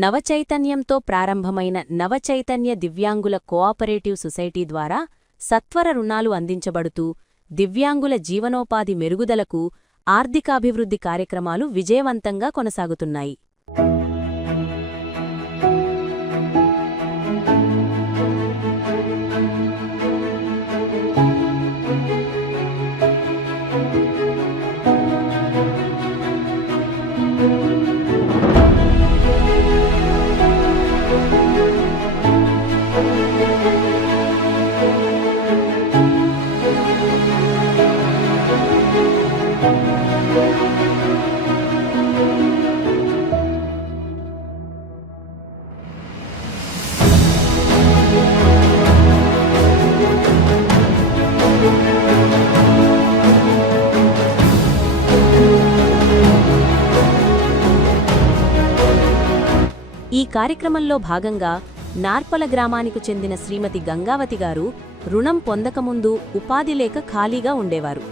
నవచైతన్యంతో ప్రారంభమైన నవచైతన్య దివ్యాంగుల cooperative society ద్వారా సత్వర రుణాలు అందించబడుతూ దివ్యాంగుల జీవనోపాధి మెరుగుదలకు ఆర్థికాభివృద్ధి కార్యక్రమాలు విజయవంతంగా కొనసాగుతున్నాయి. ఈ కార్యక్రమంలో భాగంగా నార్పల గ్రామానికి చెందిన శ్రీమతి గంగావతి గారు రుణం పొందకముందు ఉపాధి లేక ఖాళీగా ఉండేవారు.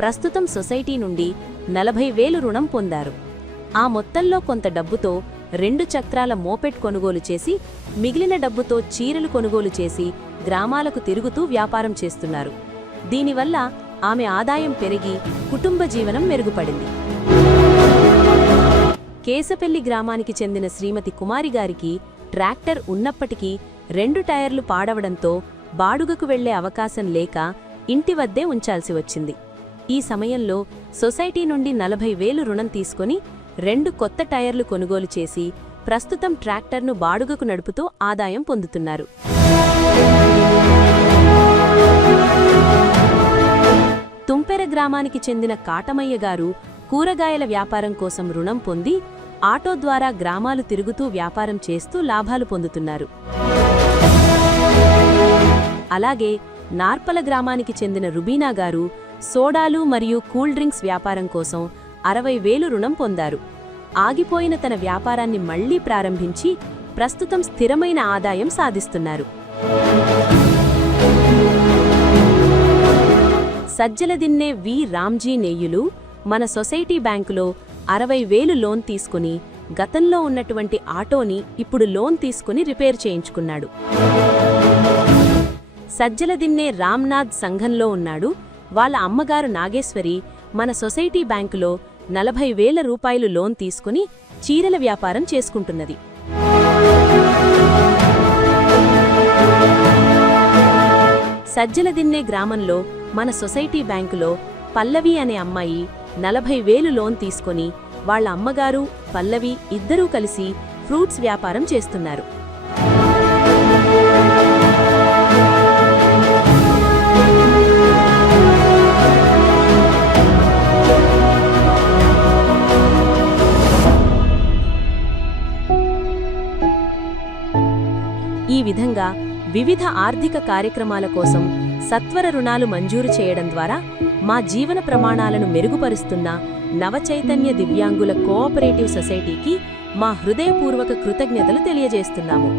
ప్రస్తుతం సొసైటీ నుండి 40,000 రుణం పొందారు. ఆ మొత్తంలో కొంత డబ్బుతో 2 చక్రాల మోపెడ్ కొనుగోలు చేసి మిగిలిన డబ్బుతో చీరలు కొనుగోలు చేసి గ్రామాలకు తిరుగుతూ వ్యాపారం చేస్తున్నారు. దీనివల్ల ఆమె ఆదాయం పెరిగి కుటుంబ జీవనం మెరుగుపడింది. కేశపెల్లి గ్రామానికి చెందిన శ్రీమతి కుమారి గారికి ట్రాక్టర్ ఉన్నప్పటికీ 2 టైర్లు పాడవడంతో బాడుగకు వెళ్లే అవకాశం లేక ఇంటి వద్దే ఉంచాల్సి వచ్చింది. ఈ సమయంలో సొసైటీ నుండి 40,000 రుణం తీసుకుని 2 కొత్త టైర్లు కొనుగోలు చేసి ప్రస్తుతం ట్రాక్టర్ను బాడుగకు నడుపుతూ ఆదాయం పొందుతున్నారు. తుంపెర గ్రామానికి చెందిన కాటమయ్య గారు కూరగాయల వ్యాపారం కోసం రుణం పొంది ఆటో ద్వారా గ్రామాలు తిరుగుతూ వ్యాపారం చేస్తూ లాభాలు పొందుతున్నారు. అలాగే నార్పల గ్రామానికి చెందిన రుబీనా గారు సోడాలు మరియు కూల్ డ్రింక్స్ వ్యాపారం కోసం 60,000 రుణం పొందారు. ఆగిపోయిన తన వ్యాపారాన్ని మళ్లీ ప్రారంభించి ప్రస్తుతం స్థిరమైన ఆదాయం సాధిస్తున్నారు. సజ్జలదిన్నె వి రామ్జీ నెయ్యులు మన సొసైటీ బ్యాంకులో 60,000 లోన్ తీసుకుని గతంలో ఉన్నటువంటి ఆటోని ఇప్పుడు లోన్ తీసుకుని రిపేర్ చేయించుకున్నాడు. సజ్జలదిన్నె రామ్నాథ్ సంఘంలో ఉన్నాడు. వాళ్ళ అమ్మగారు నాగేశ్వరి మన సొసైటీ బ్యాంకులో 40,000 రూపాయలు లోన్ తీసుకుని చీరల వ్యాపారం చేసుకుంటున్నది. సజ్జలదిన్నె గ్రామంలో మన సొసైటీ బ్యాంకులో పల్లవి అనే అమ్మాయి 40,000 లోన్ తీసుకొని వాళ్ళ అమ్మగారు పల్లవి ఇద్దరూ కలిసి ఫ్రూట్స్ వ్యాపారం చేస్తున్నారు. ఈ విధంగా వివిధ ఆర్థిక కార్యక్రమాల కోసం సత్వర రుణాలు మంజూరు చేయడం ద్వారా మా జీవన ప్రమాణాలను మెరుగుపరుస్తున్న నవచైతన్య దివ్యాంగుల కోఆపరేటివ్ సొసైటీకి మా హృదయపూర్వక కృతజ్ఞతలు తెలియజేస్తున్నాము.